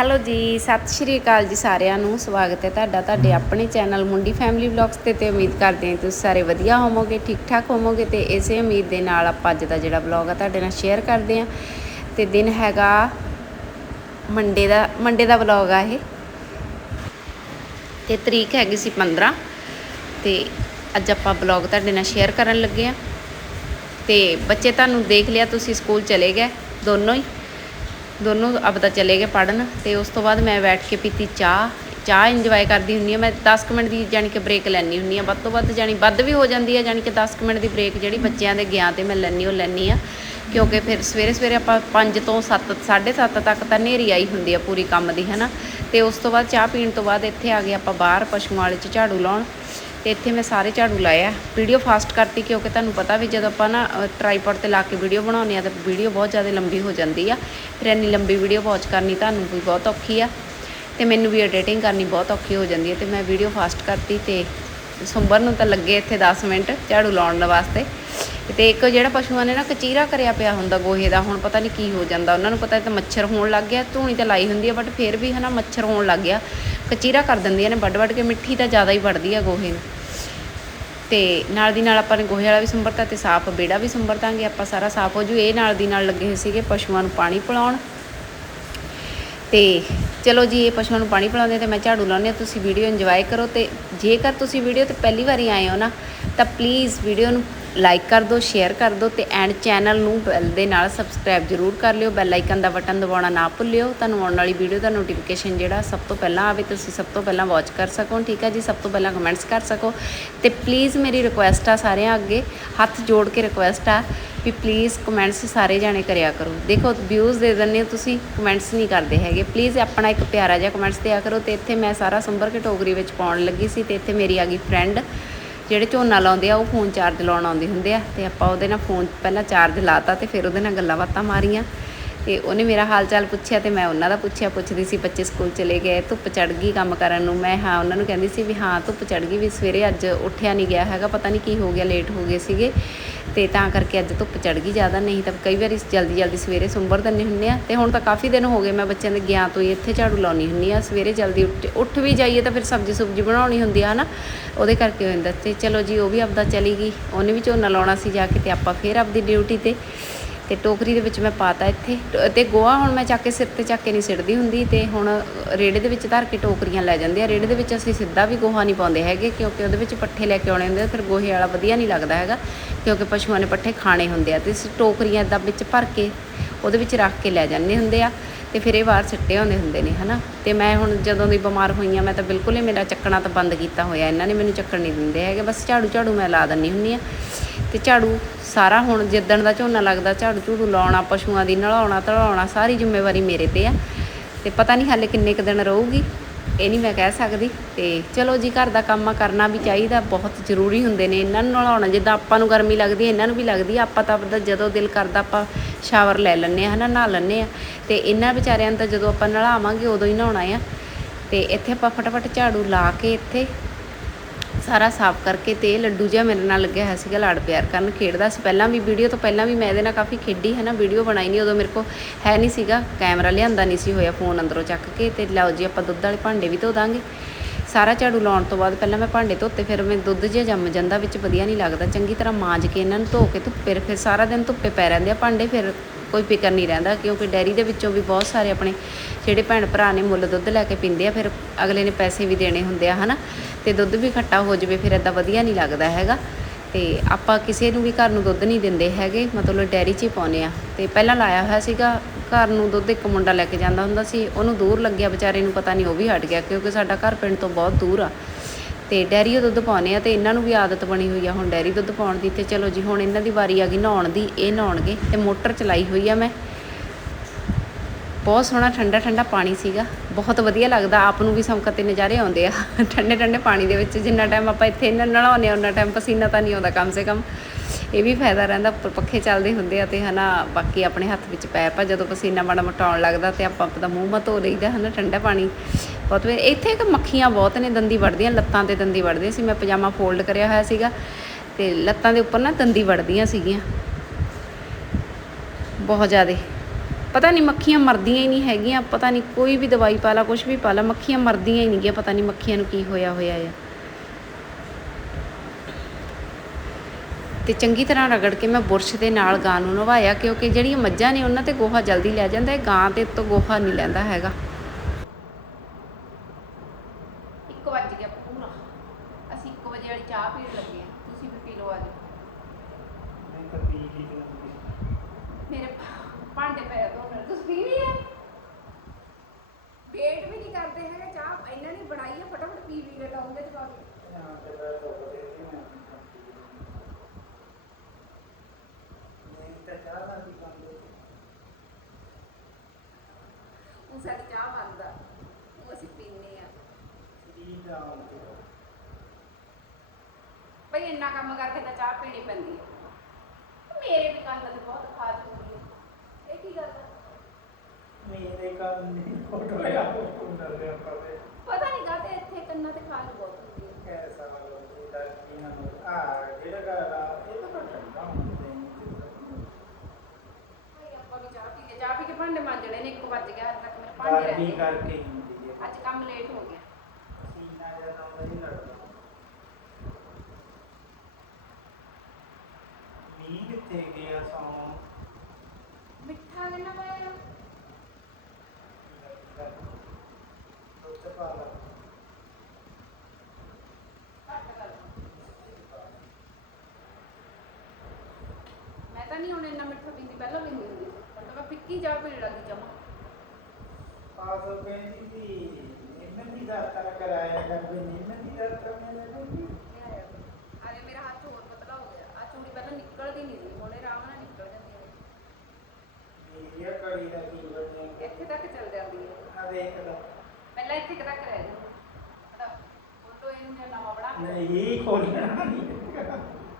Hello ਜੀ, ਸਤਿ ਸ਼੍ਰੀ ਅਕਾਲ ਜੀ ਸਾਰਿਆਂ ਨੂੰ। ਸਵਾਗਤ ਹੈ ਤੁਹਾਡਾ ਤੁਹਾਡੇ ਆਪਣੇ ਚੈਨਲ ਮੁੰਡੀ ਫੈਮਿਲੀ ਵਲੌਗਸ ਤੇ ਤੇ ਉਮੀਦ ਕਰਦੇ ਹਾਂ ਤੁਸੀਂ ਸਾਰੇ ਵਧੀਆ ਹੋਵੋਗੇ ਠੀਕ ਠਾਕ ਹੋਵੋਗੇ ਤੇ ਇਸੇ ਉਮੀਦ ਦੇ ਨਾਲ ਆਪਾਂ ਅੱਜ ਦਾ ਜਿਹੜਾ ਵਲੌਗ ਆ ਤੁਹਾਡੇ ਨਾਲ ਸ਼ੇਅਰ ਕਰਦੇ ਹਾਂ। ਤੇ ਦਿਨ ਹੈਗਾ ਮੰਡੇ ਦਾ ਮੰਡੇ ਦਾ ਵਲੌਗ ਆ ਇਹ। ਤੇ ਤਰੀਕ ਹੈਗੀ ਸੀ 15 ਤੇ ਅੱਜ ਆਪਾਂ ਵਲੌਗ ਤੁਹਾਡੇ ਨਾਲ ਸ਼ੇਅਰ ਕਰਨ ਲੱਗੇ ਆ ਤੇ ਬੱਚੇ ਤੁਹਾਨੂੰ ਦੇਖ ਲਿਆ, ਤੁਸੀਂ ਸਕੂਲ ਚਲੇ ਗਏ, ਦੋਨੋਂ ਹੀ। ਦੋਨੋਂ ਆਪਦਾ ਚਲੇ ਗਏ ਪੜਨ ਤੇ ਉਸ ਤੋਂ ਬਾਅਦ ਮੈਂ ਬੈਠ ਕੇ ਪੀਤੀ ਚਾਹ। ਚਾਹ ਇੰਜੋਏ ਕਰਦੀ ਹੁੰਨੀ ਆ ਮੈਂ 10 ਕੁ ਮਿੰਟ ਦੀ ਜਾਨੀ ਕਿ ਬ੍ਰੇਕ ਲੈਣੀ ਹੁੰਨੀ ਆ ਵੱਧ ਤੋਂ ਵੱਧ ਜਾਨੀ ਵੱਧ ਵੀ ਹੋ ਜਾਂਦੀ ਆ ਜਾਨੀ ਕਿ 10 ਕੁ ਮਿੰਟ ਦੀ ਬ੍ਰੇਕ ਜਿਹੜੀ ਬੱਚਿਆਂ ਦੇ ਗਿਆ ਤੇ ਮੈਂ ਲੈਣੀ ਉਹ ਲੈਣੀ ਆ ਕਿਉਂਕਿ ਫਿਰ ਸਵੇਰੇ ਸਵੇਰੇ ਆਪਾਂ 5 ਤੋਂ 7 7:30 ਤੱਕ ਤਾਂ ਨੇਰੀ ਆਈ ਹੁੰਦੀ ਆ ਪੂਰੀ ਕੰਮ ਦੀ ਹਨਾ ਤੇ ਉਸ ਤੋਂ ਬਾਅਦ ਚਾਹ ਪੀਣ ਤੋਂ ਬਾਅਦ ਇੱਥੇ ਆ ਗਏ ਆਪਾਂ ਬਾਹਰ, ਪਸ਼ੂਆਂ ਵਾਲੇ ਚ ਝਾੜੂ ਲਾਉਣ। ਤੇ ਇੱਥੇ ਮੈਂ ਸਾਰੇ ਝਾੜੂ ਲਾਇਆ ਵੀਡੀਓ ਫਾਸਟ ਕਰਤੀ ਕਿਉਂਕਿ ਤੁਹਾਨੂੰ ਪਤਾ ਵੀ ਜਦੋਂ ਆਪਾਂ ਨਾ ਟ੍ਰਾਈਪੋਡ ਤੇ ਲਾ ਕੇ ਵੀਡੀਓ ਬਣਾਉਂਦੇ ਆ ਤਾਂ ਵੀਡੀਓ ਬਹੁਤ ਜ਼ਿਆਦਾ ਲੰਬੀ ਹੋ ਜਾਂਦੀ ਆ। ਫਿਰ ਇੰਨੀ ਲੰਬੀ ਵੀਡੀਓ ਵਾਚ ਕਰਨੀ ਤੁਹਾਨੂੰ ਵੀ ਬਹੁਤ ਔਖੀ ਆ ਤੇ ਮੈਨੂੰ ਵੀ ਐਡੀਟਿੰਗ ਕਰਨੀ ਬਹੁਤ ਔਖੀ ਹੋ ਜਾਂਦੀ ਹੈ ਤੇ ਮੈਂ ਵੀਡੀਓ ਫਾਸਟ ਕਰਤੀ ਤੇ ਸੁੰਬਰ ਨੂੰ ਤਾਂ ਲੱਗੇ ਇੱਥੇ 10 ਮਿੰਟ ਝਾੜੂ ਲਾਉਣ ਵਾਸਤੇ। ਤੇ ਇੱਕ ਜਿਹੜਾ ਪਸ਼ੂਆਂ ਨੇ ਨਾ ਕਚੀਰਾ ਕਰਿਆ ਪਿਆ ਹੁੰਦਾ ਗੋਹੇ ਦਾ, ਹੁਣ ਪਤਾ ਨਹੀਂ ਕੀ ਹੋ ਜਾਂਦਾ, ਉਹਨਾਂ ਨੂੰ ਪਤਾ ਤਾਂ ਮੱਛਰ ਹੋਣ ਲੱਗ ਗਿਆ, ਧੂਣੀ ਤਾਂ ਲਾਈ ਹੁੰਦੀ ਆ ਬਟ ਫਿਰ ਵੀ ਹਨਾ ਮੱਛਰ ਹੋਣ ਲੱਗ ਗਿਆ। ਕਚੀਰਾ ਕਰ ਦਿੰਦੀਆਂ ਨੇ ਵੱਡ ਵੱਡ ਕੇ ਮਿੱਠੀ ਤਾਂ ਜ਼ਿਆਦਾ ਹੀ ਵੜਦੀ ਆ ਗੋਹੇ ਨੂੰ। ਤੇ ਨਾਲ ਦੀ ਨਾਲ ਆਪਾਂ ਨੇ ਗੋਹੇ ਵਾਲਾ ਵੀ ਸੰਭਰਤਾ ਤੇ ਸਾਫ਼ ਬੇੜਾ ਵੀ ਸੰਭਰ ਦਾਂਗੇ ਆਪਾਂ ਸਾਰਾ ਸਾਫ਼ ਹੋ ਜੂ। ਇਹ ਨਾਲ ਦੀ ਨਾਲ ਲੱਗੇ ਹੋਏ ਸੀਗੇ ਪਸ਼ੂਆਂ ਨੂੰ ਪਾਣੀ ਪਿਲਾਉਣ। ਤੇ ਚਲੋ ਜੀ, ਇਹ ਪਸ਼ੂਆਂ ਨੂੰ ਪਾਣੀ ਪਿਲਾਉਂਦੇ ਤੇ ਮੈਂ ਝਾੜੂ ਲਾਉਂਦੀ ਹਾਂ ਤੁਸੀਂ ਵੀਡੀਓ ਇੰਜੋਏ ਕਰੋ ਤੇ ਜੇਕਰ ਤੁਸੀਂ ਵੀਡੀਓ ਤੇ ਪਹਿਲੀ ਵਾਰੀ ਆਏ ਹੋ ਨਾ, ਤਾਂ ਪਲੀਜ਼ ਵੀਡੀਓ ਨੂੰ ਲਾਈਕ ਕਰ ਦਿਓ ਸ਼ੇਅਰ ਕਰ ਦਿਓ ਤੇ ਐਂਡ ਚੈਨਲ ਨੂੰ ਬੈਲ ਦੇ ਨਾਲ ਸਬਸਕ੍ਰਾਈਬ ਜ਼ਰੂਰ ਕਰ ਲਿਓ। ਬੈਲ ਆਈਕਨ ਦਾ ਬਟਨ ਦਬਾਉਣਾ ਨਾ ਭੁੱਲਿਓ। ਤੁਹਾਨੂੰ ਆਉਣ ਵਾਲੀ ਵੀਡੀਓ ਦਾ ਨੋਟੀਫਿਕੇਸ਼ਨ ਜਿਹੜਾ ਸਭ ਤੋਂ ਪਹਿਲਾਂ ਆਵੇ ਤੁਸੀਂ ਸਭ ਤੋਂ ਪਹਿਲਾਂ ਵਾਚ ਕਰ ਸਕੋ। ਠੀਕ ਹੈ ਜੀ? ਸਭ ਤੋਂ ਪਹਿਲਾਂ ਕਮੈਂਟਸ ਕਰ ਸਕੋ। ਤੇ ਪਲੀਜ਼ ਮੇਰੀ ਰਿਕੁਐਸਟ ਆ ਸਾਰਿਆਂ ਅੱਗੇ। ਹੱਥ ਜੋੜ ਕੇ ਰਿਕੁਐਸਟ ਆ ਵੀ ਪਲੀਜ਼ ਕਮੈਂਟਸ ਸਾਰੇ ਜਾਣੇ ਕਰਿਆ ਕਰੋ। ਦੇਖੋ ਵਿਊਜ਼ ਦੇ ਦਿੰਦੇ ਹੋ ਤੁਸੀਂ ਕਮੈਂਟਸ ਨਹੀਂ ਕਰਦੇ ਹੈਗੇ। ਪਲੀਜ਼ ਆਪਣਾ ਇੱਕ ਪਿਆਰਾ ਜਿਹਾ ਕਮੈਂਟਸ ਦਿਆ ਕਰੋ ਤੇ ਇੱਥੇ ਮੈਂ ਸਾਰਾ ਸੰਭਰ ਕੇ ਟੋਕਰੀ ਵਿੱਚ ਪਾਉਣ ਲੱਗੀ ਸੀ ਤੇ ਇੱਥੇ ਮੇਰੀ ਆ ਗਈ ਫਰੈਂਡ ਜਿਹੜੇ ਝੋਨਾ ਲਾਉਂਦੇ ਆ, ਉਹ ਫੋਨ ਚਾਰਜ ਲਾਉਣ ਆਉਂਦੇ ਹੁੰਦੇ ਆ। ਤੇ ਆਪਾਂ ਉਹਦੇ ਨਾਲ ਫੋਨ ਪਹਿਲਾਂ ਚਾਰਜ ਲਾਤਾ ਤੇ ਫਿਰ ਉਹਦੇ ਨਾਲ ਗੱਲਾਂ ਬਾਤਾਂ ਮਾਰੀਆਂ। ਤੇ ਉਹਨੇ ਮੇਰਾ ਹਾਲ ਚਾਲ ਪੁੱਛਿਆ ਤੇ ਮੈਂ ਉਹਨਾਂ ਦਾ ਪੁੱਛਿਆ, ਪੁੱਛਦੀ ਸੀ, ਬੱਚੇ ਸਕੂਲ ਚਲੇ ਗਏ, ਧੁੱਪ ਚੜ ਗਈ ਕੰਮ ਕਰਨ ਨੂੰ। ਮੈਂ ਹਾਂ, ਉਹਨਾਂ ਨੂੰ ਕਹਿੰਦੀ ਸੀ ਵੀ ਹਾਂ, ਧੁੱਪ ਚੜ ਗਈ ਵੀ ਸਵੇਰੇ ਅੱਜ ਉੱਠਿਆ ਨਹੀਂ ਗਿਆ ਹੈਗਾ, ਪਤਾ ਨਹੀਂ ਕੀ ਹੋ ਗਿਆ ਲੇਟ ਹੋ ਗਏ ਸੀਗੇ। ਤੇ ਤਾਂ ਕਰਕੇ ਅੱਜ ਧੁੱਪ ਚੜ ਗਈ ਜ਼ਿਆਦਾ, ਨਹੀਂ ਤਾਂ ਕਈ ਵਾਰੀ ਜਲਦੀ ਜਲਦੀ ਸਵੇਰੇ ਸੁੰਬਰ ਦਿੰਦੇ ਹੁੰਦੇ ਆ। ਤੇ ਹੁਣ ਤਾਂ ਕਾਫੀ ਦਿਨ ਹੋ ਗਏ ਮੈਂ ਬੱਚਿਆਂ ਦੇ ਗਿਆ ਤੋਂ ਹੀ ਇੱਥੇ ਝਾੜੂ ਲਾਉਣੀ ਹੁੰਦੀ ਆ। ਸਵੇਰੇ ਜਲਦੀ ਉੱਠ ਉੱਠ ਵੀ ਜਾਈਏ ਤਾਂ ਫਿਰ ਸਬਜ਼ੀ ਸੁਬਜ਼ੀ ਬਣਾਉਣੀ ਹੁੰਦੀ ਆ ਹਨਾ ਉਹਦੇ ਕਰਕੇ ਹੋ ਜਾਂਦਾ। ਤੇ ਚਲੋ ਜੀ, ਉਹ ਵੀ ਆਪਦਾ ਚਲੀ ਗਈ, ਉਹਨੇ ਵੀ ਝੋਨਾ ਲਾਉਣਾ ਸੀ ਜਾ ਕੇ ਤੇ ਆਪਾਂ ਫੇਰ ਆਪਦੀ ਡਿਊਟੀ ਤੇ ਤੇ ਟੋਕਰੀ ਦੇ ਵਿੱਚ ਮੈਂ ਪਾਤਾ ਇੱਥੇ। ਤੇ ਗੋਹਾ ਹੁਣ ਮੈਂ ਚੱਕ ਕੇ ਸਿਰ ਤੇ ਚੱਕ ਕੇ ਨਹੀਂ ਸਿੱਟਦੀ ਹੁੰਦੀ ਤੇ ਹੁਣ ਰੇੜੇ ਦੇ ਵਿੱਚ ਧਰ ਕੇ ਟੋਕਰੀਆਂ ਲੈ ਜਾਂਦੇ ਆ। ਰੇੜੇ ਦੇ ਵਿੱਚ ਅਸੀਂ ਸਿੱਧਾ ਵੀ ਗੋਹਾ ਨਹੀਂ ਪਾਉਂਦੇ ਹੈਗੇ ਕਿਉਂਕਿ ਉਹਦੇ ਵਿੱਚ ਪੱਠੇ ਲੈ ਕੇ ਆਉਣੇ ਹੁੰਦੇ ਆ, ਫਿਰ ਗੋਹੇ ਵਾਲਾ ਵਧੀਆ ਨਹੀਂ ਲੱਗਦਾ ਹੈਗਾ ਕਿਉਂਕਿ ਪਸ਼ੂਆਂ ਨੇ ਪੱਠੇ ਖਾਣੇ ਹੁੰਦੇ ਆ। ਤੇ ਟੋਕਰੀਆਂ ਇਦਾਂ ਵਿੱਚ ਭਰ ਕੇ ਉਹਦੇ ਵਿੱਚ ਰੱਖ ਕੇ ਲੈ ਜਾਂਦੇ ਹੁੰਦੇ ਆ ਤੇ ਫਿਰ ਇਹ ਬਾਹਰ ਸਿੱਟੇ ਹੁੰਦੇ ਹੁੰਦੇ ਨੇ, ਹਨਾ? ਤੇ ਮੈਂ ਹੁਣ ਜਦੋਂ ਦੀ ਬਿਮਾਰ ਹੋਈ ਆ, ਮੈਂ ਤਾਂ ਬਿਲਕੁਲ ਹੀ ਮੇਰਾ ਚੱਕਣਾ ਤਾਂ ਬੰਦ ਕੀਤਾ ਹੋਇਆ। ਇਹਨਾਂ ਨੇ ਮੈਨੂੰ ਚੱਕਣ ਨਹੀਂ ਦਿੰਦੇ ਹੈਗੇ। ਬਸ ਝਾੜੂ ਝਾੜੂ ਮੈਂ ਲਾ ਦਿੰਨੀ ਹੁੰਨੀ ਆ। ਤੇ ਝਾੜੂ ਸਾਰਾ ਹੁਣ ਜਿੱਦਣ ਦਾ ਝੋਨਾ ਲੱਗਦਾ ਝਾੜੂ ਝੂੜੂ ਲਾਉਣਾ, ਪਸ਼ੂਆਂ ਦੀ ਨਲਾਉਣਾ ਧਲਾਉਣਾ, ਸਾਰੀ ਜ਼ਿੰਮੇਵਾਰੀ ਮੇਰੇ ਤੇ ਆ। ਤੇ ਪਤਾ ਨਹੀਂ ਹਾਲੇ ਕਿੰਨੇ ਕੁ ਦਿਨ ਰਹੂਗੀ, ਇਹ ਨਹੀਂ ਮੈਂ ਕਹਿ ਸਕਦੀ। ਤੇ ਚਲੋ ਜੀ, ਘਰ ਦਾ ਕੰਮ ਕਰਨਾ ਵੀ ਚਾਹੀਦਾ, ਬਹੁਤ ਜ਼ਰੂਰੀ ਹੁੰਦੇ ਨੇ ਇਹਨਾਂ ਨੂੰ ਨਲਾਉਣਾ ਜਿੱਦਾਂ ਆਪਾਂ ਨੂੰ ਗਰਮੀ ਲੱਗਦੀ ਹੈ ਇਹਨਾਂ ਨੂੰ ਵੀ ਲੱਗਦੀ ਆ। ਆਪਾਂ ਤਾਂ ਆਪਦਾ ਜਦੋਂ ਦਿਲ ਕਰਦਾ ਆਪਾਂ ਸ਼ਾਵਰ ਲੈ ਲੈਂਦੇ ਆ ਹਨਾ, ਨਹਾ ਲੈਂਦੇ ਆ ਤੇ ਇਹਨਾਂ ਵਿਚਾਰਿਆਂ ਨੂੰ ਤਾਂ ਜਦੋਂ ਆਪਾਂ ਨਲਾਵਾਂਗੇ ਉਦੋਂ ਹੀ ਨਹਾਉਣਾ ਆ। ਤੇ ਇੱਥੇ ਆਪਾਂ ਫਟਾਫਟ ਝਾੜੂ ਲਾ ਕੇ ਇੱਥੇ ਸਾਰਾ ਸਾਫ਼ ਕਰਕੇ ਤੇ ਲੱਡੂ ਜਿਹਾ ਮੇਰੇ ਨਾਲ ਲੱਗਿਆ ਹੋਇਆ ਸੀਗਾ ਲਾੜ ਪਿਆਰ ਕਰਨ ਖੇਡਦਾ ਸੀ। ਪਹਿਲਾਂ ਵੀ ਵੀਡੀਓ ਤੋਂ ਪਹਿਲਾਂ ਵੀ ਮੈਂ ਇਹਦੇ ਨਾਲ ਕਾਫੀ ਖੇਡੀ ਹੈ ਨਾ ਵੀਡੀਓ ਬਣਾਈ ਨਹੀਂ, ਉਦੋਂ ਮੇਰੇ ਕੋਲ ਹੈ ਨਹੀਂ ਸੀਗਾ ਕੈਮਰਾ ਲਿਆਂਦਾ ਨਹੀਂ ਸੀ ਹੋਇਆ ਫੋਨ ਅੰਦਰੋਂ ਚੱਕ ਕੇ ਤੇ ਲਓ ਜੀ ਆਪਾਂ ਦੁੱਧ ਵਾਲੇ ਭਾਂਡੇ ਵੀ ਧੋ ਦਾਂਗੇ। ਸਾਰਾ ਝਾੜੂ ਲਾਉਣ ਤੋਂ ਬਾਅਦ ਪਹਿਲਾਂ ਮੈਂ ਭਾਂਡੇ ਧੋਤੇ, ਫਿਰ ਮੈਂ ਦੁੱਧ ਜਿਹਾ ਜੰਮ ਜਾਂਦਾ ਵਿੱਚ, ਵਧੀਆ ਨਹੀਂ ਲੱਗਦਾ। ਚੰਗੀ ਤਰ੍ਹਾਂ ਮਾਂਜ ਕੇ ਇਹਨਾਂ ਨੂੰ ਧੋ ਕੇ ਧੁੱਪੇ, ਫਿਰ ਸਾਰਾ ਦਿਨ ਧੁੱਪੇ ਪੈ ਰਹਿੰਦੇ ਆ ਭਾਂਡੇ, ਫਿਰ ਕੋਈ ਫਿਕਰ ਨਹੀਂ ਰਹਿੰਦਾ ਕਿਉਂਕਿ ਡੈਰੀ ਦੇ ਵਿੱਚੋਂ ਵੀ ਬਹੁਤ ਸਾਰੇ ਆਪਣੇ ਜਿਹੜੇ ਭੈਣ ਭਰਾ ਨੇ ਮੁੱਲ ਦੁੱਧ ਲੈ ਕੇ ਪੀਂਦੇ ਆ, ਫਿਰ ਅਗਲੇ ਨੇ ਪੈਸੇ ਵੀ ਦੇਣੇ ਹੁੰਦੇ ਆ, ਹਨਾ? ਤੇ ਦੁੱਧ ਵੀ ਖੱਟਾ ਹੋ ਜਾਵੇ, ਫਿਰ ਇਦਾਂ ਵਧੀਆ ਨਹੀਂ ਲੱਗਦਾ ਹੈਗਾ। ਤੇ ਆਪਾਂ ਕਿਸੇ ਨੂੰ ਵੀ ਘਰ ਨੂੰ ਦੁੱਧ ਨਹੀਂ ਦਿੰਦੇ ਹੈਗੇ, ਮਤਲਬ ਡੈਰੀ 'ਚ ਹੀ ਪਾਉਨੇ ਆ। ਤੇ ਪਹਿਲਾਂ ਲਾਇਆ ਹੋਇਆ ਸੀਗਾ, ਘਰ ਨੂੰ ਦੁੱਧ ਇੱਕ ਮੁੰਡਾ ਲੈ ਕੇ ਜਾਂਦਾ ਹੁੰਦਾ ਸੀ, ਉਹਨੂੰ ਦੂਰ ਲੱਗਿਆ ਵਿਚਾਰੇ ਨੂੰ ਪਤਾ ਨਹੀਂ ਉਹ ਵੀ ਹਟ ਗਿਆ, ਕਿਉਂਕਿ ਸਾਡਾ ਘਰ ਪਿੰਡ ਤੋਂ ਬਹੁਤ ਦੂਰ ਆ। ਤੇ ਡੈਰੀ ਉਹ ਦੁੱਧ ਪਾਉਨੇ ਆ, ਤੇ ਇਹਨਾਂ ਨੂੰ ਵੀ ਆਦਤ ਬਣੀ ਹੋਈ ਆ ਹੁਣ ਡੈਰੀ ਦੁੱਧ ਪਾਉਣ ਦੀ, ਤੇ ਚਲੋ ਜੀ ਹੁਣ ਇਹਨਾਂ ਦੀ ਵਾਰੀ ਆ ਗਈ, ਨਹਾਉਣ ਦੀ, ਇਹ ਨਹਾਉਣਗੇ, ਤੇ ਮੋਟਰ ਚਲਾਈ ਹੋਈ ਆ ਮੈਂ। ਬਹੁਤ ਸੋਹਣਾ ਠੰਡਾ ਠੰਡਾ ਪਾਣੀ ਸੀਗਾ। ਬਹੁਤ ਵਧੀਆ ਲੱਗਦਾ, ਆਪ ਨੂੰ ਵੀ ਸੰਕਤ ਤੇ ਨਜ਼ਾਰੇ ਆਉਂਦੇ ਆ। ਠੰਡੇ ਠੰਡੇ ਪਾਣੀ ਦੇ ਵਿੱਚ ਜਿੰਨਾ ਟਾਈਮ ਆਪਾਂ ਇੱਥੇ ਇਹਨਾਂ ਨਲਾਉਂਦੇ ਆ ਉਹਨਾਂ ਟਾਈਮ ਪਸੀਨਾ ਤਾਂ ਨਹੀਂ ਆਉਂਦਾ ਕਮ ਸੇ ਕਮ। ਇਹ ਵੀ ਫਾਇਦਾ ਰਹਿੰਦਾ, ਉੱਪਰ ਪੱਖੇ ਚੱਲਦੇ ਹੁੰਦੇ ਆ ਤੇ ਹਨਾ, ਬਾਕੀ ਆਪਣੇ ਹੱਥ ਵਿੱਚ ਪੈਪ ਆ ਜਦੋਂ ਪਸੀਨਾ ਮਾੜਾ ਮੋਟਾ ਲੱਗਦਾ ਤੇ ਆਪਾਂ ਆਪਣਾ ਮੂੰਹ ਮਾ ਧੋ ਲਈਦਾ ਹਨਾ, ਠੰਡਾ ਪਾਣੀ। ਬਹੁਤ ਵਧੀਆ। ਇੱਥੇ ਇੱਕ ਮੱਖੀਆਂ ਬਹੁਤ ਨੇ, ਦੰਦੀ ਵੜਦੀਆਂ ਲੱਤਾਂ ਤੇ ਦੰਦੀ ਵੜਦੀਆਂ ਸੀ। ਮੈਂ ਪਜਾਮਾ ਫੋਲਡ ਕਰਿਆ ਹੋਇਆ ਸੀਗਾ ਤੇ ਲੱਤਾਂ ਦੇ ਉੱਪਰ ਨਾ ਦੰਦੀ ਵੜਦੀਆਂ ਸੀਗੀਆਂ। ਬਹੁਤ ਜ਼ਿਆਦੇ। ਪਤਾ ਨਹੀਂ ਮੱਖੀਆਂ ਮਰਦੀਆਂ ਹੀ ਨਹੀਂ ਹੈਗੀਆਂ ਪਤਾ ਨਹੀਂ ਕੋਈ ਵੀ ਦਵਾਈ ਪਾ ਲਾ ਕੁਝ ਵੀ ਪਾ ਲਾ ਮੱਖੀਆਂ ਮਰਦੀਆਂ ਹੀ ਨਹੀਂ ਗਿਆ ਪਤਾ ਨਹੀਂ ਮੱਖੀਆਂ ਨੂੰ ਕੀ ਹੋਇਆ ਹੋਇਆ ਆ। ਤੇ ਚੰਗੀ ਤਰ੍ਹਾਂ ਰਗੜ ਕੇ ਮੈਂ ਬੁਰਸ਼ ਦੇ ਨਾਲ ਗਾਂ ਨੂੰ ਨਵਾਇਆ ਕਿਉਂਕਿ ਜਿਹੜੀਆਂ ਮੱਝਾਂ ਨੇ ਉਹਨਾਂ ਤੇ ਗੋਹਾ ਜਲਦੀ ਲੈ ਜਾਂਦਾ ਹੈ ਗਾਂ ਤੇ ਤੋਂ ਗੋਹਾ ਨਹੀਂ ਲੈਂਦਾ ਹੈਗਾ। 1 ਵਜ ਗਿਆ ਪੂਰਾ। ਅਸੀਂ 1 ਵਜੇ ਵਾਲੀ ਚਾਹ ਪੀਣ ਲੱਗੇ ਤੁਸੀਂ ਵੀ ਪੀ ਲਓ ਅੱਜ। ਮੈਂ ਤਾਂ ਪੀ ਲਈ ਜਾਂਦੀ ਮੇਰੇ ਭਾਂਡੇ ਪਏ ਧੋਣ ਤੁਸੀਂ ਪੀ ਲਈ ਹੈ ਵੇਟ ਵੀ ਨਹੀਂ ਕਰਦੇ ਹੈਗੇ, ਚਾਹ ਇਹਨਾਂ ਨੇ ਬਣਾਈ ਹੈ ਫਟਾਫਟ ਪੀ ਵੀ ਲੈ ਲਾਉਂਗੇ ਤੇ ਬਾਅਦ ਚਾਹ ਉਹ ਸਾਡੀ ਚਾਹ ਬਣਦਾ ਉਹ ਅਸੀਂ ਪੀਂਦੇ ਆ। ਭਈ ਇੰਨਾ ਕੰਮ ਕਰਕੇ ਤਾਂ ਚਾਹ ਪੀਣੀ ਪੈਂਦੀ ਹੈ ਮੇਰੇ ਵੀ ਕੰਨ ਤੇ ਬਹੁਤ ਖਾਜ ਕੀ ਗੱਲ ਹੈ ਮੇਰੇ ਕੰਮ ਨਹੀਂ ਫੋਟੋ ਆ ਫੋਟੋ ਕਰ ਰਿਹਾ ਪਾਵੇ ਪਤਾ ਨਹੀਂ ਕਾਤੇ ਇੱਥੇ ਕੰਨਾਂ ਤੇ ਖਾਜ ਬਹੁਤ ਹੁੰਦੀ ਹੈ ਕੈਸਾ ਵਾਲਾ ਜਿਹਦਾ ਕੀ ਨਾ ਆ ਜਿਹੜਾ ਗਾ ਇਹ ਤਾਂ ਠੰਡਾ ਹੁੰਦਾ ਭਾਈ ਆਪਾਂ ਵੀ ਚਾਹ ਪੀ ਕੇ ਚਾਹ ਪੀ ਕੇ ਭਾਂਡੇ ਮਾਂਜਣੇ ਨੇ 1 ਵਜ ਗਿਆ ਹਜੇ ਤੱਕ ਮੇਰੇ ਭਾਂਡੇ ਗਰਮੀ ਰਹਿੰਦੇ ਕਰਕੇ ਹੀ ਹੁੰਦੀ ਹੈ ਅੱਜ ਕੰਮ ਲੇਟ ਹੋ ਗਿਆ। ਪਸੀਨਾ ਜ਼ਿਆਦਾ ਆਉਂਦਾ ਨਹੀਂ ਲੜਦਾ। ਮੀਂਹ ਕਿੱਥੇ ਗਿਆ ਸੌਂ? ਮਿੱਠਾ ਕਿੰਨਾ ਮੈਂ ਤਾਂ ਨਹੀਂ ਹੁਣ ਇੰਨਾ ਮਿੱਠਾ ਪੀਂਦੀ, ਪਹਿਲਾਂ ਪੀਂਦੀ ਹੁੰਦੀ ਸੀ ਪਰ ਤਾਂ ਮੈਂ ਫਿੱਕੀ ਚਾਹ ਪੀਣ ਲੱਗੀ ਜਮਾ। ਪਾਸ ਹੋ ਗਏ ਜੀ ਦੀ, ਇਹਨਾਂ ਦੀ ਦਾਤਰ ਕਰਾਇਆ ਕਰਦੇ ਨੇ ਇਹਨਾਂ ਦੀ ਦਾਤਰ ਮੈਂ ਲੱਗੀ ਅਰੇ ਮੇਰਾ ਹੱਥ ਹੋਰ ਪਤਲਾ ਹੋ ਗਿਆ ਆ ਚੂੜੀ ਪਹਿਲਾਂ ਨਿਕਲਦੀ ਨਹੀਂ ਸੀ ਹੁਣੇ ਆਰਾਮ ਨਾਲ ਨਿਕਲ ਜਾਂਦੀ ਹੈ ਇਹ ਕੜੀ ਦਾ ਕੀ ਬਣੇ ਇੱਥੇ ਤੱਕ ਚੱਲ ਜਾਂਦੀ ਹੈ ਆ ਦੇਖ ਲੈ ਪਹਿਲਾਂ ਇੱਥੇ ਕੁ ਤੱਕ ਰਹਿ ਜਾਂਦੀ ਹਟਾ ਫੋਟੋ ਇਹਨੂੰ ਮੈਂ ਨਵਾਂ ਬਣਾ ਕੇ ਨਹੀਂ ਖੋਲਣਾ ਨਹੀਂ।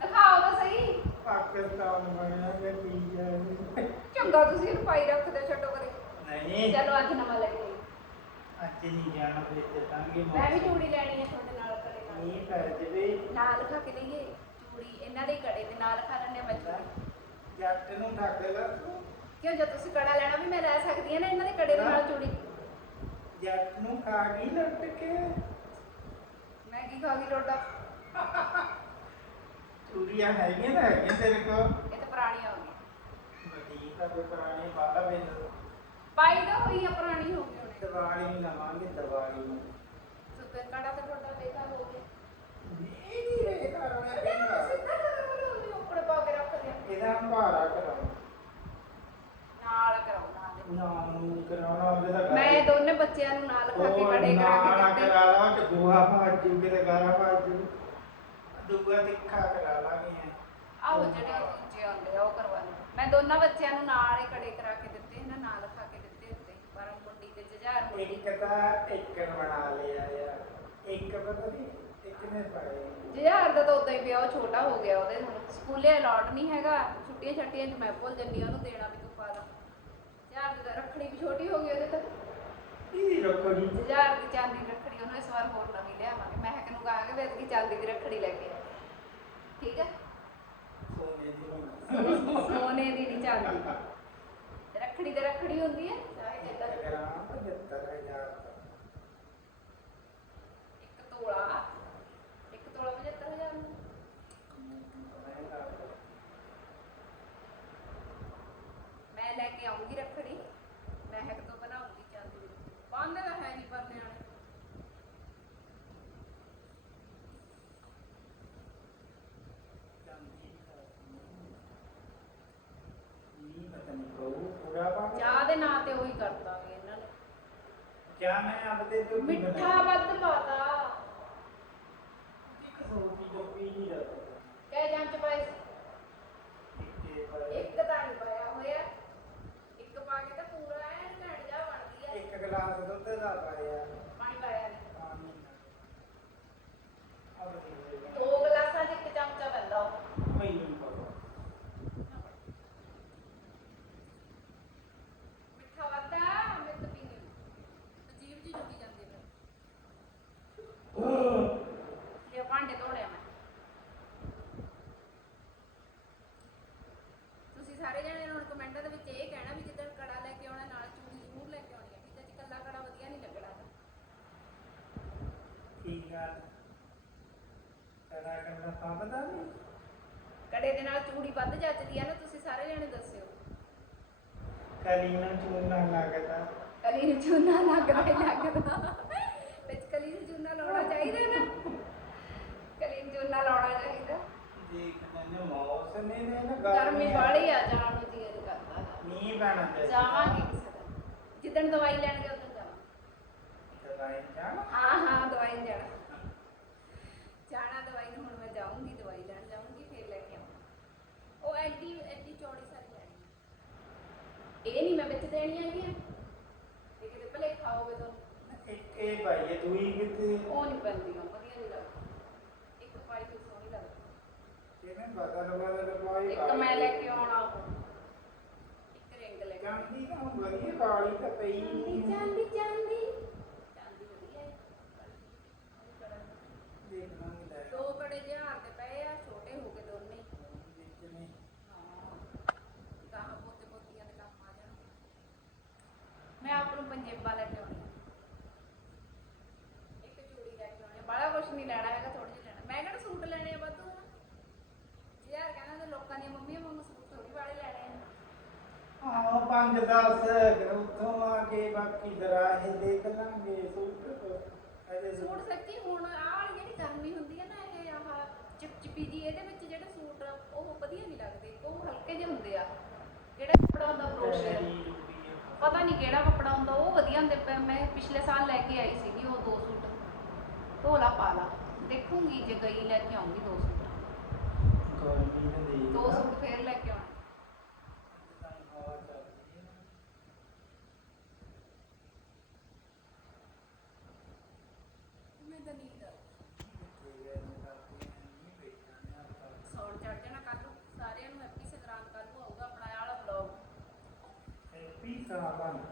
ਦਿਖਾਓ ਤਾਂ ਸਹੀ। ਪਾਕਿਸਤਾਨ ਬਣਿਆ ਮੈਂ ਪੀ ਜਾਏ ਚੰਗਾ ਤੁਸੀਂ ਇਹਨੂੰ ਪਾਈ ਰੱਖਦੇ ਛੱਡੋ ਕਰੇ ਨਹੀਂ। ਚਲੋ ਅੱਜ ਨਵਾਂ ਲੈ ਕੇ ਆਈ। ਅੱਜ ਨਹੀਂ ਜਾਣਾ ਫਿਰ ਤੇ ਤੰਗੇ ਮੈਂ ਵੀ ਚੂੜੀ ਲੈਣੀ ਹੈ ਤੁਹਾਡੇ ਨਾਲ ਕੜੇ ਨਾਲ ਨਹੀਂ ਕਰ ਜਵੇ ਨਾਲ ਖਾ ਕੇ ਲਈਏ ਚੂੜੀ ਇਹਨਾਂ ਦੇ ਹੀ ਕੜੇ ਦੇ ਨਾਲ ਖਾ ਲੈਣੇ ਮੈਂ ਚੂੜੀ। ਜੱਟ ਨੂੰ ਢੱਕ ਲੈ ਕਿਉਂ ਜੇ ਤੁਸੀਂ ਕੜਾ ਲੈਣਾ ਵੀ ਮੈਂ ਲੈ ਸਕਦੀ ਹਾਂ ਨਾ ਇਹਨਾਂ ਦੇ ਕੜੇ ਦੇ ਨਾਲ ਚੂੜੀ। ਜੱਟ ਨੂੰ ਖਾ ਗਈ ਲੁੱਟ ਕੇ। ਮੈਂ ਕੀ ਖਾ ਗਈ ਰੋਡਾ ਚੂੜੀਆਂ ਹੈਗੀਆਂ ਤਾਂ ਹੈਗੀਆਂ ਤੇਰੇ ਕੋਲ। ਇਹ ਤਾਂ ਪੁਰਾਣੀਆਂ ਹੋ ਗਈਆਂ। ਵਧੀਆ ਤਾਂ ਪੁਰਾਣੇ ਬਾਲਾ ਬਿੰਦ ਪਾਈ ਤਾਂ ਹੋਈ ਆ ਪੁਰਾਣੀ ਹੋ ਗਈ ਹੁਣ। ਦਿਵਾਲੀ ਨੂੰ ਲਵਾਂਗੇ ਦਿਵਾਲੀ ਨੂੰ। ਸੁੱਤੇ ਕੜਾ ਤਾਂ ਤੁਹਾਡਾ ਬੇਕਾਰ ਹੋ ਗਿਆ ਇਹ ਨਹੀਂ ਰੇ ਕਰਨਾ ਪੈਂਦਾ ਸਿੱਧਾ ਕਰੋ ਉਹਨੂੰ ਉੱਪਰ ਪਾ ਕੇ ਰੱਖ ਦਿਆ ਇਹਦਾ ਭਾਰਾ ਕਰਾਉ ਨਾਲ ਕਰਾਓ ਨਾਲ ਦੇ। ਨਾ ਕਰਾਉਣਾ ਉਹਦੇ ਦਾ ਮੈਂ ਦੋਨੇ ਬੱਚਿਆਂ ਨੂੰ ਨਾਲ ਖਾ ਕੇ ਕੜੇ ਕਰਾ ਨਾ ਕੇ ਦਿੱਤੇ ਕਰਾ ਲਾ ਕਿ ਗੋਹਾ ਭਾਜੂ ਕਿਤੇ ਗਾਰਾ ਭਾਜੂ ਦੂਆ ਤਿੱਖਾ ਕਰਾ ਲਾਂਗੇ। ਆਹੋ ਜਿਹੜੇ ਦੂਜੇ ਆਉਂਦੇ ਆ ਉਹ ਕਰਵਾ ਲਓ। ਮੈਂ ਦੋਨਾਂ ਬੱਚਿਆਂ ਨੂੰ ਨਾਲ ਹੀ ਕੜੇ ਕਰਾ ਕੇ ਦਿੱਤੇ ਇਹਨਾਂ ਨਾਲ ਖਾ ਕੇ ਦਿੱਤੇ ਉੱਤੇ। ਪਰਮ ਮੁੰਡੀ ਤੇ ਜਜਾਰ ਮੁੰਡੀ। ਇੱਕ ਤਾਂ ਇੱਕ ਬਣਾ ਲਿਆ ਯਾਰ ਇੱਕ ਪਤਾ ਨਹੀਂ ਇੱਕ ਨੇ ਪਾਏ। ਜਜਾਰ ਦਾ ਤਾਂ ਉਦਾਂ ਹੀ ਪਿਆ ਉਹ ਛੋਟਾ ਹੋ ਗਿਆ ਉਹਦੇ ਹੁਣ। ਸਕੂਲੇ ਅਲਾਟ ਨਹੀਂ ਹੈਗਾ ਛੁੱਟੀਆਂ ਛੱਟੀਆਂ 'ਚ ਮੈਂ ਭੁੱਲ ਜੰਨੀ ਉਹਨੂੰ ਦੇਣਾ ਵੀ ਤੂੰ ਪਾ ਲਾ। ਜਜਾਰ ਦੀ ਤਾਂ ਰੱਖੜੀ ਵੀ ਛੋਟੀ ਹੋ ਗਈ ਉਹਦੇ ਤਾਂ। ਇਹ ਰੱਖੋ ਜੀ ਜਜਾਰ ਦੀ ਚਾਂਦੀ ਦੀ ਰੱਖੜੀ ਉਹਨੂੰ ਇਸ ਵਾਰ ਹੋਰ ਨਵੀਂ ਲਿਆਵਾਂਗੇ। ਮੈਂ ਕਿਹਾ ਨੂੰ ਕਹਾਂਗੇ ਵੀ ਐਤਕੀ ਚਾਂਦੀ ਦੀ ਰੱਖੜੀ ਲੈ ਕੇ ਆ। ਠੀਕ ਹੈ ਸੋਨੇ ਦੀ ਹੋਣੀ। ਸੋਨੇ ਦੀ ਨਹੀਂ ਚਾਂਦੀ ਦੀ ਰੱਖੜੀ ਤੇ ਰੱਖੜੀ ਹੁੰਦੀ ਹੈ ਚਾਹੇ ਜਿੱਦਾਂ ਇੱਕ ਗ੍ਰਾਮ 75000 ਦਾ ਤੋਲਾ। ਇੱਕ ਤੋਲਾ 75000 ਨੂੰ। ਮੈਂ ਲੈ ਕੇ ਆਉਂਗੀ ਰੱਖੜੀ। ਮੈਂ ਹੈਕ ਤੋਂ ਦੀ ਪਾਉਂਦੇ ਤਾਂ ਹੈ ਨਹੀਂ ਪਰ ਨਿਆਣੇ ਚਾਂਦੀ ਦਾ ਇਹ ਪਤਾ ਨਹੀਂ ਕਹੂ ਪੂਰਾ ਪਾ ਚਾਹ ਦੇ ਨਾਂ ਤੇ ਉਹੀ ਕਰਤਾ ਵੀ ਇਹਨਾਂ ਨੇ ਕਿਆ ਮੈਂ ਆਪਦੇ ਤੋਂ ਕੀ ਮਿੱਠਾ ਵੱਧ ਪਾਤਾ ਇੱਕ ਸੋਚੀ ਜੋ ਪੀ ਨਹੀਂ ਰਿਹਾ ਕਹਿ ਜਾਂ ਚ ਪਾਏ ਇੱਕ ਪਰ ਇੱਕ ਤਾਂ ਨਹੀਂ ਪਾਇਆ ਹੋਇਆ ਇੱਕ ਪਾ ਕੇ ਤਾਂ ਪੂਰਾ ਐ ਘੜ ਜਾ ਬਣਦੀ ਐ ਇੱਕ ਗਲਾਸ ਦੁੱਧ ਦਾ ਪਾਇਆ ਪਾਣੀ ਪਾਇਆ ਨੀ। ਪਾਣੀ ਅਬ ਨਹੀਂ ਦੋ ਗਲਾਸਾਂ 'ਚ ਇੱਕ ਚਮਚਾ ਪੈਂਦਾ ਉਹ ਮੈਨੂੰ ਪਤਾ ਮਿੱਠਾ ਵੱਧਾ ਮੈਂ ਤਾਂ ਪੀਣੀ ਅਜੀਬ ਜੀ ਜੁਗੀ ਜਾਂਦੀ ਮੈਂ ਇਹ ਭਾਂਡੇ ਧੋਣੇ ਆ ਮੈਂ ਗੱਲ ਕੜਾ ਕਰਨਾ ਪੱਬਦਾ ਨਹੀਂ। ਕੜੇ ਦੇ ਨਾਲ ਚੂੜੀ ਵੱਧ ਜੱਚਦੀ ਆ ਨਾ ਤੁਸੀਂ ਸਾਰੇ ਜਣੇ ਦੱਸਿਓ। ਕਲੀ ਨੂੰ ਚੂਨਾ ਲੱਗਦਾ। ਕਲੀ ਨੂੰ ਚੂਨਾ ਲੱਗਦਾ ਹੀ ਲੱਗਦਾ। ਵਿੱਚ ਕਲੀ ਨੂੰ ਚੂਨਾ ਲਾਉਣਾ ਚਾਹੀਦਾ ਨਾ। ਕਲੀ ਨੂੰ ਚੂਨਾ ਲਾਉਣਾ ਚਾਹੀਦਾ। ਦੇਖਦੇ ਨੇ ਮੌਸਮ ਨੇ ਨਾ ਗਰਮੀ ਆ। ਬਾੜੀ ਆ ਜਾਣ ਨੂੰ ਜੀ ਕਰਦਾ। ਮੀਂਹ ਪੈਣਾ ਚਾਹੀਦਾ ਜਾਵਾਂਗੇ ਕਿਸੇ ਦਿਨ। ਜਿੱਦਣ ਦਵਾਈ ਲੈਣ ਗਏ ਉਦੋਂ ਜਾਵਾਂਗੇ। ਦਵਾਈ ਜਾਣਾ? ਹਾਂ ਹਾਂ ਦਵਾਈ ਜਾਣਾ ਦਵਾਈ ਨੂੰ ਹੁਣ ਮੈਂ ਜਾਊਂਗੀ ਦਵਾਈ ਲੈਣ ਜਾਊਂਗੀ ਫਿਰ ਲੈ ਕੇ ਆਵਾਂ ਉਹ ਐਡੀ ਐਡੀ ਚੌੜੀ ਸਾਰੀ ਲੈਣੀ ਆ। ਇਹ ਨਹੀਂ ਮੈਂ ਵਿੱਚ ਦੇਣੀ ਹੈਗੀ ਆ। ਇਹ ਕਿਤੇ ਭਲੇਖਾ ਹੋਵੇ ਤਾਂ। ਇੱਕ ਇਹ ਭਾਈ ਇਹ ਦੂਈ ਕਿਤੇ ਉਹ ਨਹੀਂ ਪੈਂਦੀ ਉਹ ਵਧੀਆ ਨਹੀਂ ਲੱਗਦੀ। ਇੱਕ ਪਾਈ ਤੇ ਸੋਹਣੀ ਲੱਗਦੀ। ਕਿਵੇਂ ਬਦਲ ਬਦਲ ਪਾਈ ਇੱਕ ਮੈਂ ਲੈ ਕੇ ਆਉਣਾ ਉਹ। ਇੱਕ ਰਿੰਗ ਲੈ ਕੇ ਆਉਣੀ। ਜਾਂਦੀ ਤਾਂ ਹੁਣ ਵਧੀਆ ਕਾਲੀ ਤਾਂ ਪਈ ਚਾਂਦੀ ਚਾਂਦੀ ਚਾਂਦੀ ਵਧੀਆ ਹੈ ਦੇਖਾਂਗੇ ਲੈ ਦੋ ਕੜੇ ਜਿਹਾਰ ਦੇ ਪਏ ਆ ਛੋਟੇ ਹੋ ਕੇ ਦੋਨੇ ਹੀ। ਦੇਖਣੇ ਹਾਂ ਗਾਹਾਂ ਪੋਤੇ ਪੋਤੀਆਂ ਦੇ ਕੰਮ ਆ ਜਾਣ ਮੈਂ ਆਪ ਨੂੰ ਪੰਜੇਬਾਂ ਲੈ ਕੇ ਆਉਣੀ ਆ। ਇੱਕ ਚੂੜੀ ਲੈ ਕੇ ਆਉਣੀ। ਬੜਾ ਕੁਛ ਨਹੀਂ ਲੈਣਾ ਹੈਗਾ ਥੋੜੀ ਜਿਹੀ ਲੈਣਾ। ਮੈਂ ਕਿਹੜਾ ਸੂਟ ਲੈਣੇ ਆ ਵਾਧੂ? ਯਾਰ ਕਹਿੰਦਾ ਤੇ ਲੋਕਾਂ ਦੀਆਂ ਮੰਮੀਆਂ ਵਾਂਗੂ ਸੂਟ ਥੋੜੀ ਵਾਲੇ ਲੈਣੇ ਆ। ਆਹ ਪੰਜ ਦਸ ਫਿਰ ਉੱਥੋਂ ਆ ਕੇ ਬਾਕੀ ਦਰਾਹੇ ਦੇਖ ਲਾਂਗੇ ਸੂਟ। ਅਜੇ ਸੂਟ ਸੱਚੀ ਹੁਣ ਆਹ ਵਾਲੀ ਜਿਹੜੀ ਗਰਮੀ ਹੁੰਦੀ ਹੈ ਨਾ ਇਹ ਆਹ ਚਿਪਚਿਪੀ ਜੀ ਇਹਦੇ ਵਿੱਚ ਜਿਹੜੇ ਸੂਟ ਆ, ਉਹ ਵਧੀਆ ਨਹੀਂ ਲੱਗਦੇ। ਉਹ ਹਲਕੇ ਜਿਹੇ ਹੁੰਦੇ ਆ। ਜਿਹੜਾ ਕੱਪੜਾ ਹੁੰਦਾ ਕਰੋਸ਼ੀਆ ਪਤਾ ਨਹੀਂ ਕਿਹੜਾ ਕੱਪੜਾ ਹੁੰਦਾ ਉਹ ਵਧੀਆ ਹੁੰਦੇ ਪਏ ਮੈਂ ਪਿਛਲੇ ਸਾਲ ਲੈ ਕੇ ਆਈ ਸੀਗੀ ਉਹ ਦੋ ਸੂਟ। ਧੋਲਾ ਪਾ ਲਾ ਦੇਖੂੰਗੀ ਜੇ ਗਈ ਲੈ ਕੇ ਆਉਂਗੀ ਦੋ ਸੂਟ। ਗਰਮੀ ਨੇ ਦੇ ਦੋ ਸੂਟ ਫੇਰ ਲੈ ਕੇ ਆਉਣੇ। Taraban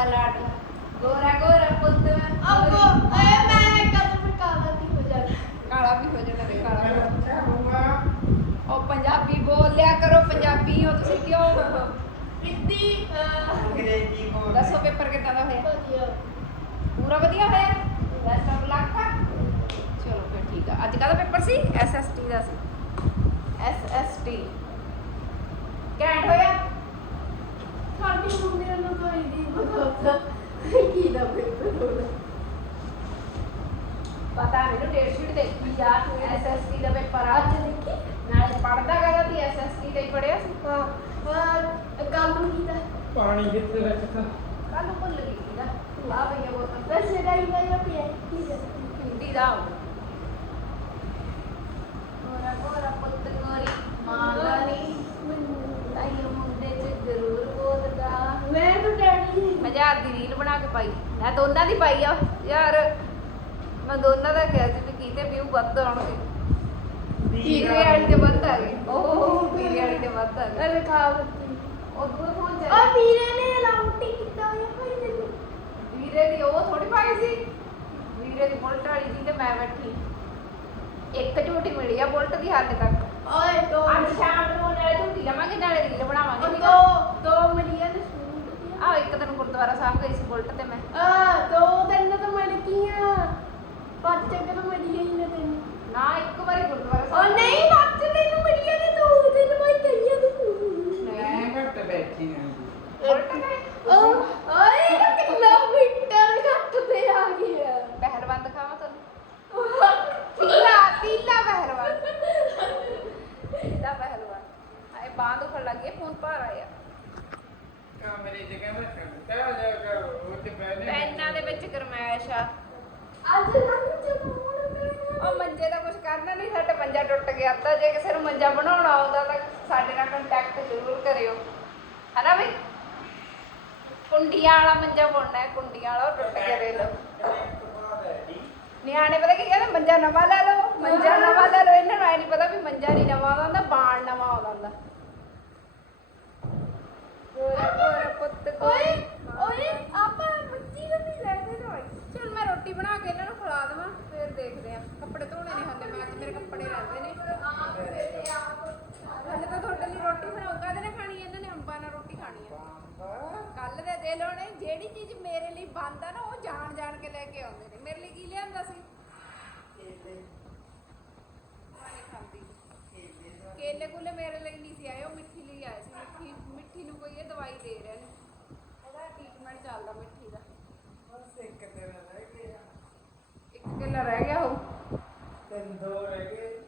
ਦਾ ਲਾਡ। ਗੋਰਾ ਗੋਰਾ ਪੁੱਤ। ਅਬੋ ਏ ਮੈਂ ਕਦੋਂ ਕਾਲਾ ਦੀ ਹੋ ਜਾਣਾ। ਕਾਲਾ ਵੀ ਹੋ ਜਾਣਾ ਰੇ ਕਾਲਾ ਉਹ ਪੰਜਾਬੀ ਬੋਲ ਲਿਆ ਕਰੋ ਪੰਜਾਬੀ ਹੋ ਤੁਸੀਂ ਕਿਉਂ? ਕਿੱਦੀ ਅੰਗਰੇਜ਼ੀ ਬੋਲ। ਦੱਸੋ ਪੇਪਰ ਕਿੱਦਾਂ ਦਾ ਹੋਇਆ? ਵਧੀਆ। ਪੂਰਾ ਵਧੀਆ ਹੋਇਆ? ਬੈਸਟ ਆਫ ਲੱਕ ਚਲੋ ਫਿਰ ਠੀਕ ਆ। ਅੱਜ ਕਾਹਦਾ ਪੇਪਰ ਸੀ? ਐਸਐਸਟੀ ਦਾ ਸੀ। ਐਸਐਸਟੀ ਘੈਂਟ ਹੋਇਆ? ਸਾਡੀ ਮੰਮੀ ਨੂੰ ਤਾਂ ਇਹਦੀ ਬਤਾ ਕੀ ਦਾ ਪੇਪਰ ਹੋਣਾ ਪਤਾ ਮੈਨੂੰ ਡੇਟ ਸ਼ੀਟ ਦੇਖੀ ਜਾ ਐਸਐਸਟੀ ਦਾ ਪੇਪਰ ਆ ਅੱਜ ਦੇਖੀ। ਨਾਲੇ ਪੜਦਾ ਕਹਦਾ ਸੀ ਐਸਐਸਟੀ ਤੇ ਪੜਿਆ ਸੀ। ਹਾਂ ਪਰ ਕੰਮ ਨੂੰ ਕੀਤਾ। ਪਾਣੀ ਕਿੱਥੇ ਰੱਖਤਾ ਕੱਲ ਨੂੰ ਭੁੱਲ ਗਈ ਸੀ ਨਾ। ਆ ਭਈਆ ਬੋਤਲ। ਵੈਸੇ ਦਾ ਹੀ ਮੈਂ ਪਿਆ? ਕੀ ਹੈ ਹਿੰਦੀ ਦਾ ਗੋਰਾ ਗੋਰਾ ਪੁੱਤ ਗੋਰੀ ਮਾਂ ਦਾ ਨੀ ਤਾਈ ਮੁੰਡੇ ਚ ਜ਼ਰੂਰ। ਮੈਂ ਤਾਂ ਡੈਡੀ ਮੈਂ ਯਾਰ ਦੀ ਰੀਲ ਬਣਾ ਕੇ ਪਾਈ। ਮੈਂ ਦੋਨਾਂ ਦੀ ਪਾਈ ਆ। ਯਾਰ ਮੈਂ ਦੋਨਾਂ ਦਾ ਕਿਹਾ ਸੀ ਵੀ ਕੀਤੇ ਵਿਊ ਵੱਧ ਆਉਣਗੇ। ਪੀਰੇ ਵਾਲੀ ਦੇ ਵੱਧ ਆ ਗਏ। ਓਹ ਪੀਰੇ ਵਾਲੀ ਦੇ ਵੱਧ ਆ ਗਏ। ਮੈਂ ਖਾ ਉਹ ਪਹੁੰਚ ਆ ਜਾ। ਵੀਰੇ ਨੇ ਲਾਉਂਟੀ ਕੀਤਾ ਹੋਇਆ ਭਾਈ ਤੈਨੂੰ। ਵੀਰੇ ਦੀ ਉਹ ਥੋੜੀ ਪਾਈ ਸੀ। ਵੀਰੇ ਦੀ ਬੁਲਟ ਵਾਲੀ ਦੀ ਤੇ ਮੈਂ ਬੈਠੀ। ਇੱਕ ਝੂਟੀ ਮਿਲੀ ਆ ਬੁਲਟ ਦੀ ਹਾਲੇ ਤੱਕ। ਓਏ ਦੋ ਅੱਜ ਸ਼ਾਮ ਨੂੰ ਨਾਲੇ ਝੂਟੀ ਲਵਾਂਗੇ ਨਾਲੇ ਰੀਲ ਬਣਾਵਾਂਗੇ। ਉਹ ਠੀਕ ਆ ਦੋ ਦੋ ਮਿਲੀਅਨ ਆਹ ਇੱਕ ਦਿਨ ਗੁਰਦੁਆਰਾ ਸਾਹਿਬ ਗਈ ਸੀ ਬੁਲਟ ਤੇ ਮੈਂ। ਆ ਦੋ ਦਿਨ ਤਾਂ ਮਿਲ ਗਈਆਂ ਬੱਚੇ ਕਦੋਂ ਮਿਲੀਆਂ ਹੀ ਨਾ ਤੈਨੂੰ। ਨਾ ਇੱਕ ਵਾਰੀ ਗੁਰਦੁਆਰਾ ਉਹ ਸਾਹਿਬ ਨਹੀਂ ਬੱਚੇ ਤੈਨੂੰ ਮਿਲੀਆਂ ਨੇ ਦੋ ਦਿਨ ਮੈਂ ਕਹੀਆਂ ਤੂੰ ਨਹੀਂ ਮੈਂ ਘੱਟ ਬੈਠੀ ਹਾਂ ਬੁਲਟ ਤੇ ਉਹ ਓਏ ਕਿਲੋਮੀਟਰ ਘੱਟ ਤੇ ਆ ਗਿਆ ਪਹਿਲਵਾਨ ਦਿਖਾਵਾਂ ਤੁਹਾਨੂੰ ਤੀਲਾ ਤੀਲਾ ਪਹਿਲਵਾਨ ਤੀਲਾ ਪਹਿਲਵਾਨ ਆਏ ਬਾਂਹ ਦੁਖਣ ਲੱਗੀ ਫੋਨ ਭਾਰ ਆਇਆ ਕਮਰੇ ਜਗ੍ਹਾ ਰੱਖਣ ਤਾਂ ਜਾ ਕਰ ਉਹ ਤੇ ਬੈਠੇ ਪੈਨਾਂ ਦੇ ਵਿੱਚ ਗਰਮੈਸ਼ ਆ ਅੱਜ ਕੱਲ ਜਦੋਂ ਹੁਣ ਉਹ ਮੰਜੇ ਦਾ ਕੁਝ ਕਰਨਾ ਨਹੀਂ ਸਾਡਾ ਮੰਜਾ ਟੁੱਟ ਗਿਆ ਤਾਂ ਜੇ ਕਿਸੇ ਨੂੰ ਮੰਜਾ ਬਣਾਉਣਾ ਆਉਂਦਾ ਤਾਂ ਸਾਡੇ ਨਾਲ ਕੰਟੈਕਟ ਜ਼ਰੂਰ ਕਰਿਓ। ਹਨਾ ਵੀ? ਕੁੰਡੀਆਂ ਵਾਲਾ ਮੰਜਾ ਬੁਣਨਾ ਹੈ ਕੁੰਡੀਆਂ ਵਾਲਾ ਟੁੱਟ ਗਿਆ ਦੇ ਲਓ। ਨਿਆਣੇ ਪਤਾ ਕੀ ਕਹਿੰਦੇ ਮੰਜਾ ਨਵਾਂ ਲੈ ਲਓ ਮੰਜਾ ਨਵਾਂ ਲੈ ਲਓ ਇਹਨਾਂ ਨੂੰ ਐ ਨਹੀਂ ਪਤਾ ਵੀ ਮੰਜਾ ਨਹੀਂ ਨਵਾਂ ਆਉਂਦਾ ਬਾਣ ਨਵਾਂ ਆਉਂਦਾ ਹੁੰਦਾ। ਗੋਰਾ ਗੋਰਾ ਪੁੱਤ ਕੋਈ ਓਏ ਆਪਾਂ ਮਿੱਟੀ ਦਾ ਵੀ ਲੈ ਕੇ ਨਾ ਚਲ ਮੈਂ ਰੋਟੀ ਬਣਾ ਕੇ ਇਹਨਾਂ ਨੂੰ ਖਿਲਾ ਦੇਵਾਂ ਫਿਰ ਦੇਖਦੇ ਆ। ਕੱਪੜੇ ਧੋਣੇ ਨਹੀਂ ਹੁੰਦੇ ਮੈਂ ਅੱਜ ਮੇਰੇ ਕੱਪੜੇ ਰਹਿੰਦੇ ਨੇ। ਹਲੇ ਤਾਂ ਤੁਹਾਡੇ ਲਈ ਰੋਟੀ ਬਣਾਉਂਗਾ ਤੇ ਨਾ ਖਾਣੀ ਇਹਨਾਂ ਨੇ ਅੰਬਾਂ ਨਾਲ ਰੋਟੀ ਖਾਣੀ ਆ। ਕੱਲ ਦੇ ਦੇ ਲੋਣੇ ਜਿਹੜੀ ਚੀਜ਼ ਮੇਰੇ ਲਈ ਬੰਦ ਆ ਨਾ ਉਹ ਜਾਣ ਜਾਣ ਕੇ ਲੈ ਕੇ ਆਉਂਦੇ ਨੇ। ਮੇਰੇ ਲਈ ਕੀ ਲਿਆਂਦਾ ਸੀ? ਕੇਲੇ। ਕੁਲੇ ਮੇਰੇ ਲਈ ਨਹੀਂ ਸੀ ਆਏ ਉਹ ਮਿੱਠੀ ਲਈ ਆਏ ਸੀ। ਮਿੱਠੀ ਮਿੱਠੀ ਨੂੰ ਕੋਈ ਇਹ ਦਵਾਈ ਦੇ ਰਿਹਾ ਨੇ। ਕਿੰਨਾ ਰਹਿ ਗਿਆ ਹੋਊ ਤਿੰਨ ਦੋ ਰਹਿ ਗਏ।